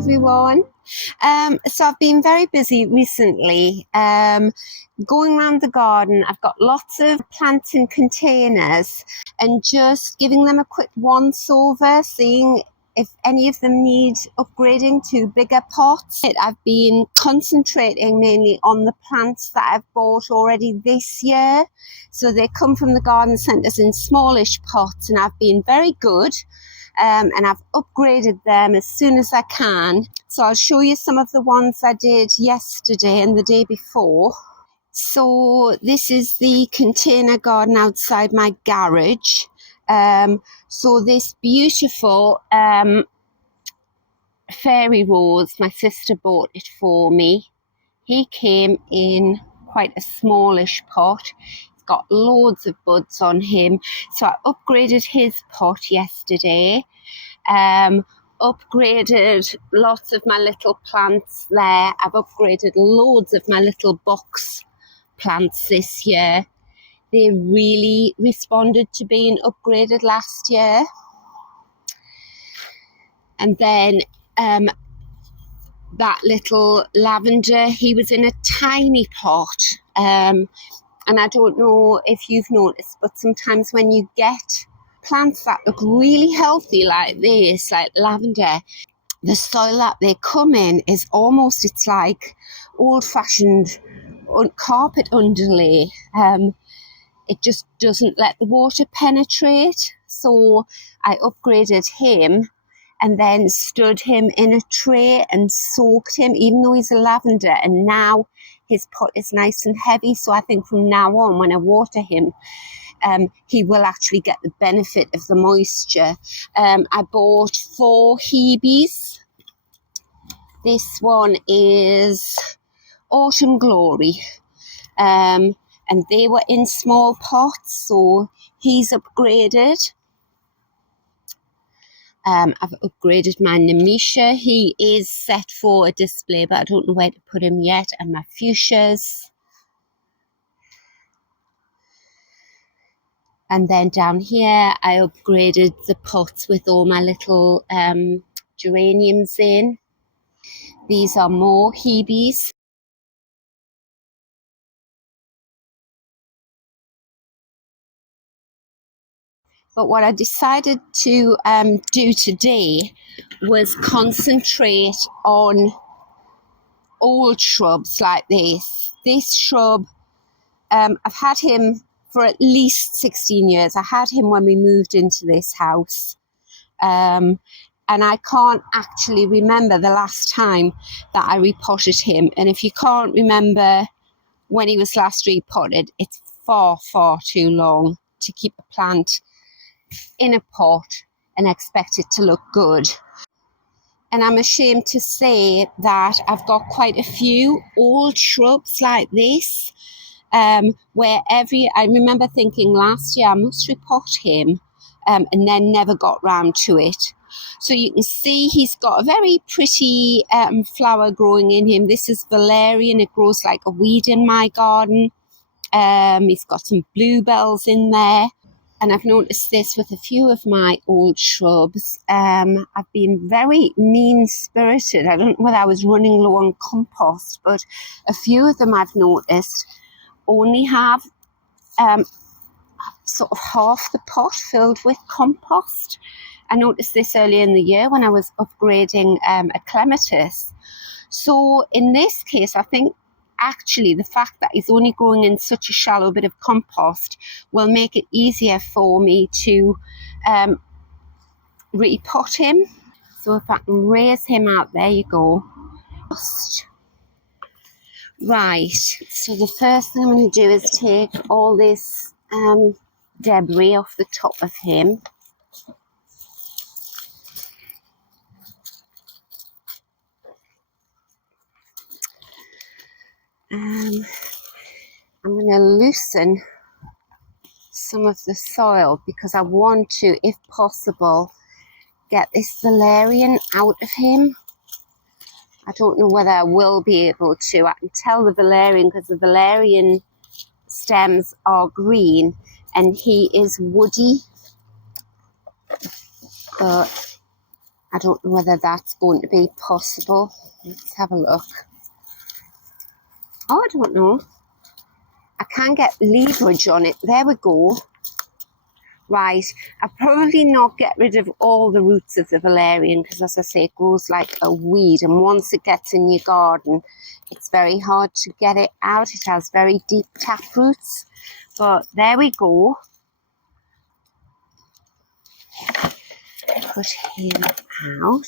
everyone. So I've been very busy recently going around the garden. I've got lots of plants in containers and just giving them a quick once over, seeing if any of them need upgrading to bigger pots. I've been concentrating mainly on the plants that I've bought already this year. So they come from the garden centres in smallish pots, and I've been very good. And I've upgraded them as soon as I can. So I'll show you some of the ones I did yesterday and the day before. So this is the container garden outside my garage. So this beautiful fairy rose, my sister bought it for me. He came in quite a smallish pot. He's got loads of buds on him. So I upgraded his pot yesterday. Upgraded lots of my little plants there. I've upgraded loads of my little box plants this year. They really responded to being upgraded last year. And then that little lavender, he was in a tiny pot. And I don't know if you've noticed, but sometimes when you get plants that look really healthy like this, like lavender, the soil that they come in is almost, it's like old-fashioned carpet underlay. It just doesn't let the water penetrate. So I upgraded him and then stood him in a tray and soaked him, even though he's a lavender. And now his pot is nice and heavy. So I think from now on, when I water him, he will actually get the benefit of the moisture. I bought 4 Hebes. This one is Autumn Glory. And they were in small pots, so he's upgraded. I've upgraded my Nemesia. He is set for a display, but I don't know where to put him yet. And my fuchsias. And then down here, I upgraded the pots with all my little geraniums in. These are more Hebes. But what I decided to do today was concentrate on old shrubs like this. This shrub, I've had him for at least 16 years. I had him when we moved into this house. And I can't actually remember the last time that I repotted him. And if you can't remember when he was last repotted, it's far, far too long to keep a plant in a pot and expect it to look good. And I'm ashamed to say that I've got quite a few old shrubs like this, where I remember thinking last year I must repot him, and then never got round to it. So you can see he's got a very pretty flower growing in him. This is valerian. It grows like a weed in my garden. He's got some bluebells in there. And I've noticed this with a few of my old shrubs. I've been very mean-spirited. I don't know whether I was running low on compost, but a few of them I've noticed only have sort of half the pot filled with compost. I noticed this earlier in the year when I was upgrading a clematis. So in this case, I think actually the fact that he's only growing in such a shallow bit of compost will make it easier for me to repot him. So if I can raise him out, there you go. Right, so the first thing I'm going to do is take all this debris off the top of him. I'm going to loosen some of the soil because I want to, if possible, get this valerian out of him. I don't know whether I will be able to. I can tell the valerian because the valerian stems are green and he is woody. But I don't know whether that's going to be possible. Let's have a look. Oh, I don't know. I can't get leverage on it. There we go. Right, I'll probably not get rid of all the roots of the valerian because, as I say, it grows like a weed, and once it gets in your garden, it's very hard to get it out. It has very deep tap roots, but there we go. Put him out.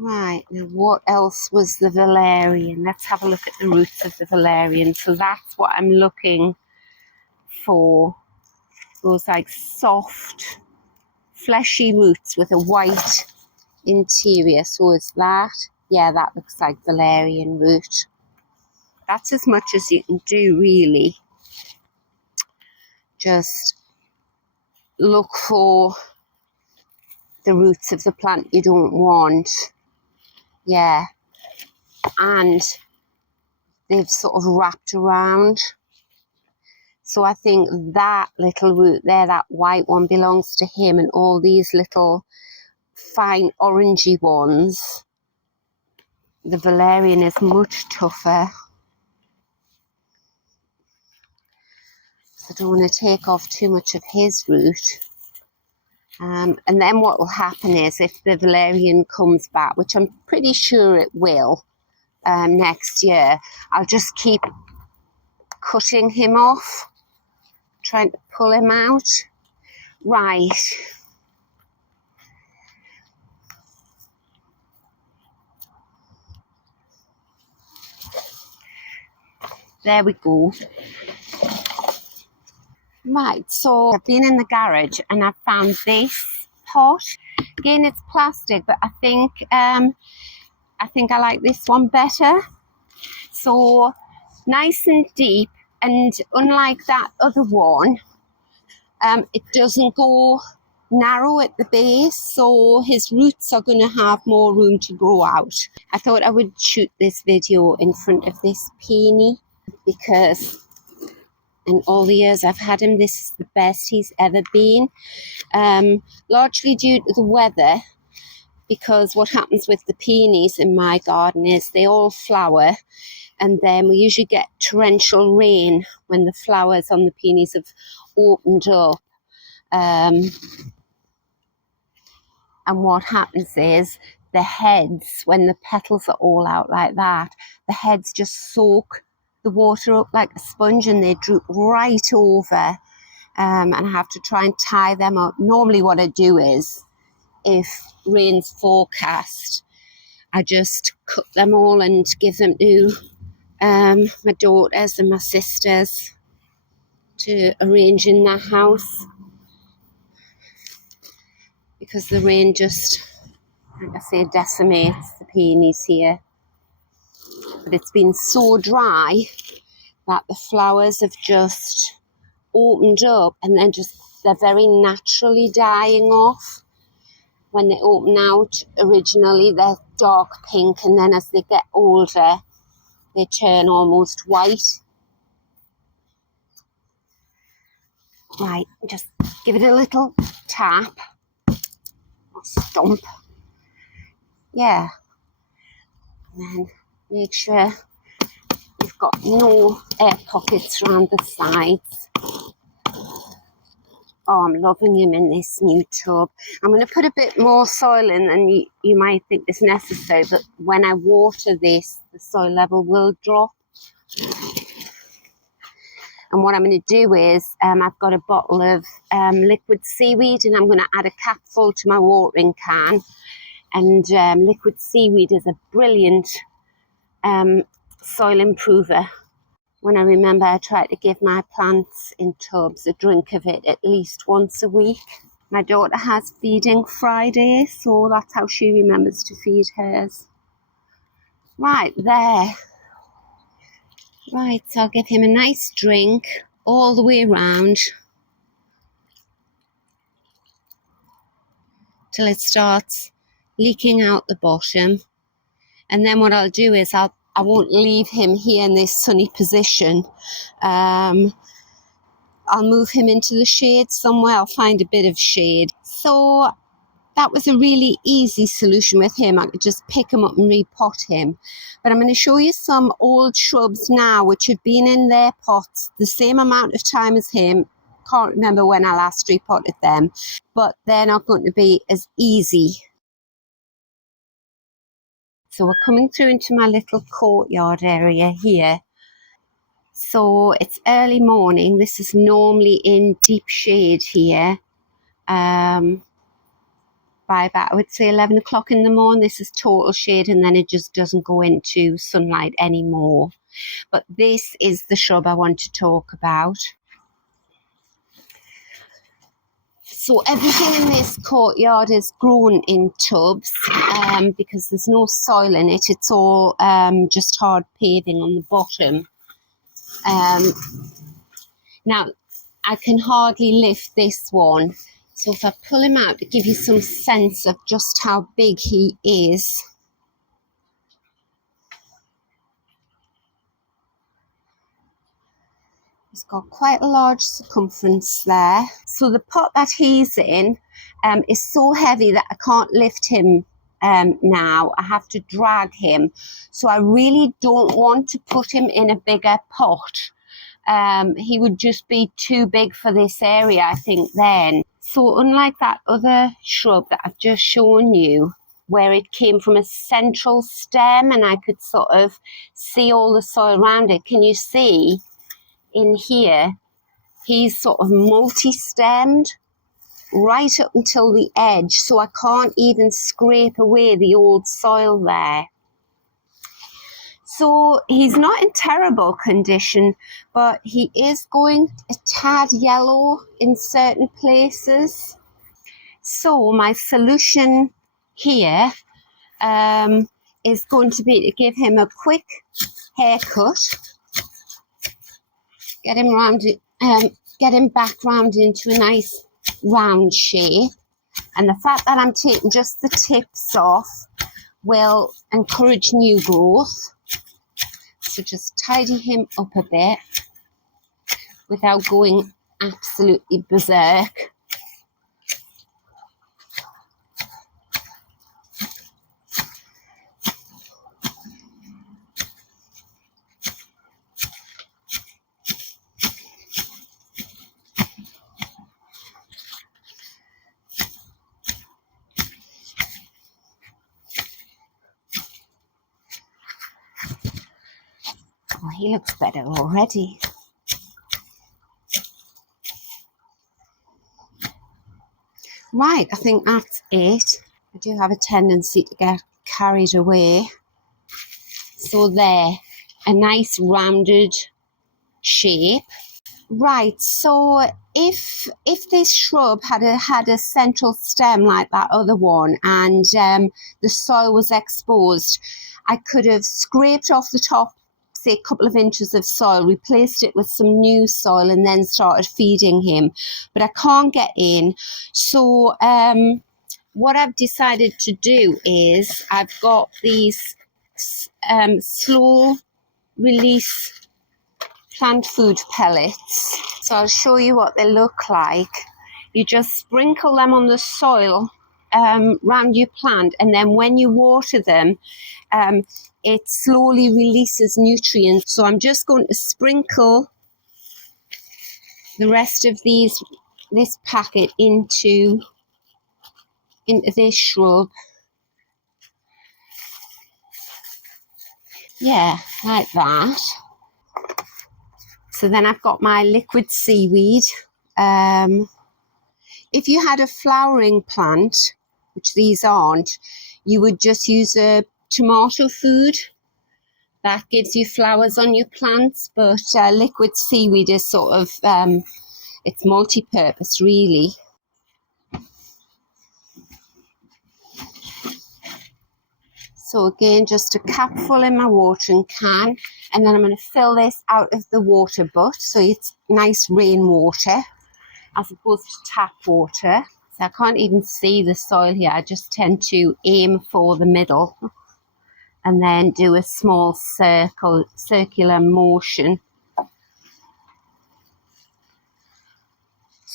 Right, now what else was the valerian? Let's have a look at the roots of the valerian. So that's what I'm looking for. Those like soft, fleshy roots with a white interior. So is that? Yeah, that looks like valerian root. That's as much as you can do, really. Just look for the roots of the plant you don't want. Yeah, and they've sort of wrapped around. So I think that little root there, that white one, belongs to him, and all these little fine orangey ones, the valerian is much tougher. So I don't want to take off too much of his root. And then what will happen is, if the valerian comes back, which I'm pretty sure it will next year, I'll just keep cutting him off, trying to pull him out. Right. There we go. Right, so I've been in the garage and I've found this pot. Again, it's plastic, but I think I like this one better. So nice and deep, and unlike that other one, it doesn't go narrow at the base, so his roots are going to have more room to grow out. I thought I would shoot this video in front of this peony because in all the years I've had him, this is the best he's ever been. Largely due to the weather, because what happens with the peonies in my garden is they all flower, and then we usually get torrential rain when the flowers on the peonies have opened up. And what happens is the heads, when the petals are all out like that, the heads just soak the water up like a sponge and they droop right over. And I have to try and tie them up. Normally what I do is, if rain's forecast, I just cut them all and give them to my daughters and my sisters to arrange in their house, because the rain just, like I say, decimates the peonies here. But it's been so dry that the flowers have just opened up, and then they're very naturally dying off. When they open out, originally they're dark pink, and then as they get older, they turn almost white. Right, just give it a little tap or stomp. Yeah. And then make sure you've got no air pockets around the sides. Oh, I'm loving him in this new tub. I'm going to put a bit more soil in than you might think is necessary, but when I water this, the soil level will drop. And what I'm going to do is, I've got a bottle of liquid seaweed, and I'm going to add a capful to my watering can. And liquid seaweed is a brilliant soil improver. When I remember, I try to give my plants in tubs a drink of it at least once a week. My daughter has feeding Friday, so that's how she remembers to feed hers. Right, there. Right, so I'll give him a nice drink all the way around till it starts leaking out the bottom. And then what I'll do is I won't leave him here in this sunny position. I'll I'll move him into the shade somewhere. I'll find a bit of shade. So that was a really easy solution with him. I could just pick him up and repot him. But I'm going to show you some old shrubs now which have been in their pots the same amount of time as him. Can't remember when I last repotted them, but they're not going to be as easy. So we're coming through into my little courtyard area here. So it's early morning. This is normally in deep shade here. By about, I would say 11 o'clock in the morning, this is total shade, and then it just doesn't go into sunlight anymore. But this is the shrub I want to talk about. So everything in this courtyard is grown in tubs because there's no soil in it. It's all just hard paving on the bottom. Now, I can hardly lift this one. So if I pull him out to give you some sense of just how big he is. He's got quite a large circumference there. So the pot that he's in is so heavy that I can't lift him now. I have to drag him. So I really don't want to put him in a bigger pot. He would just be too big for this area, I think, then. So unlike that other shrub that I've just shown you, where it came from a central stem and I could sort of see all the soil around it, can you see? In here, he's sort of multi-stemmed right up until the edge, so I can't even scrape away the old soil there. So he's not in terrible condition, but he is going a tad yellow in certain places. So my solution here is going to be to give him a quick haircut. Get him back round into a nice round shape. And the fact that I'm taking just the tips off will encourage new growth. So just tidy him up a bit without going absolutely berserk. Oh, he looks better already. Right, I think that's it. I do have a tendency to get carried away. So there, a nice rounded shape. Right, so if this shrub had a central stem like that other one, and the soil was exposed, I could have scraped off the top, say a couple of inches of soil, replaced it with some new soil, and then started feeding him. But I can't get in. So what I've decided to do is I've got these slow release plant food pellets. So I'll show you what they look like. You just sprinkle them on the soil around your plant, and then when you water them, it slowly releases nutrients. So I'm just going to sprinkle the rest of this packet into this shrub. Yeah, like that. So then I've got my liquid seaweed. If you had a flowering plant, which these aren't, you would just use a tomato food. That gives you flowers on your plants, but liquid seaweed is sort of, it's multi-purpose really. So again, just a capful in my watering can, and then I'm going to fill this out of the water butt, so it's nice rainwater as opposed to tap water. So I can't even see the soil here. I just tend to aim for the middle and then do a small circular motion.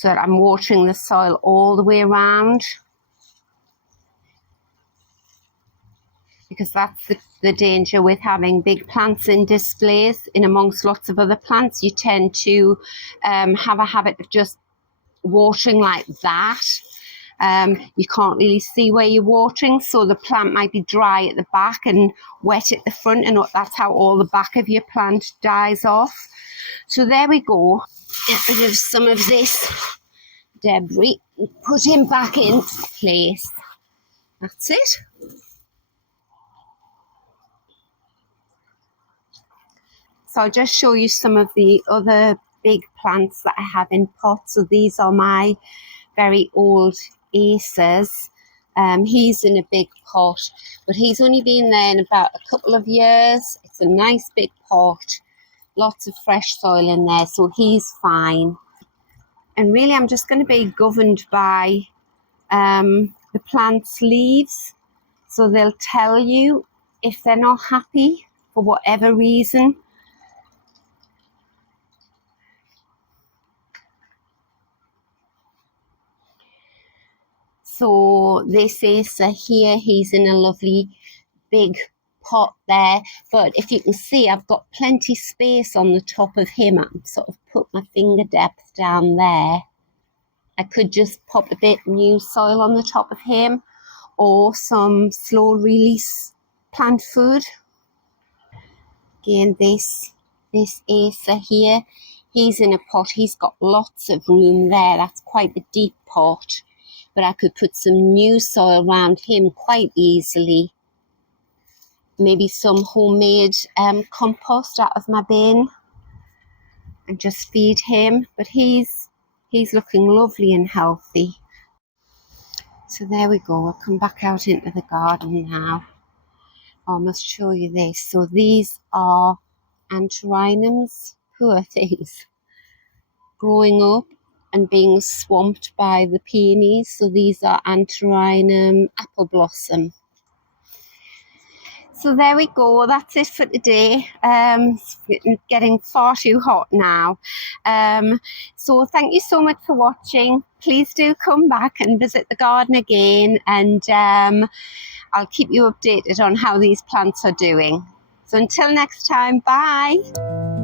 so that I'm watering the soil all the way around, because that's the danger with having big plants in displays. In amongst lots of other plants, you tend to have a habit of just watering like that. You can't really see where you're watering, so the plant might be dry at the back and wet at the front, and that's how all the back of your plant dies off. So there we go. Get rid of some of this debris and put him back in place. That's it. So I'll just show you some of the other big plants that I have in pots. So these are my very old aces. He's in a big pot, but he's only been there in about a couple of years. It's a nice big pot, lots of fresh soil in there, so he's fine. And really I'm just going to be governed by the plant's leaves. So they'll tell you if they're not happy for whatever reason. So this is here, he's in a lovely big pot there, but if you can see, I've got plenty space on the top of him. I'm sort of put my finger depth down there. I could just pop a bit new soil on the top of him, or some slow release plant food. Again, this acer here, he's in a pot, he's got lots of room there. That's quite a deep pot, but I could put some new soil around him quite easily. Maybe some homemade compost out of my bin and just feed him. But he's looking lovely and healthy. So there we go. I'll come back out into the garden now. I must show you this. So these are antirrhinums, poor things, growing up and being swamped by the peonies. So these are antirrhinum apple blossom. So there we go, that's it for today. It's getting far too hot now. So thank you so much for watching. Please do come back and visit the garden again, and I'll keep you updated on how these plants are doing. So until next time, bye.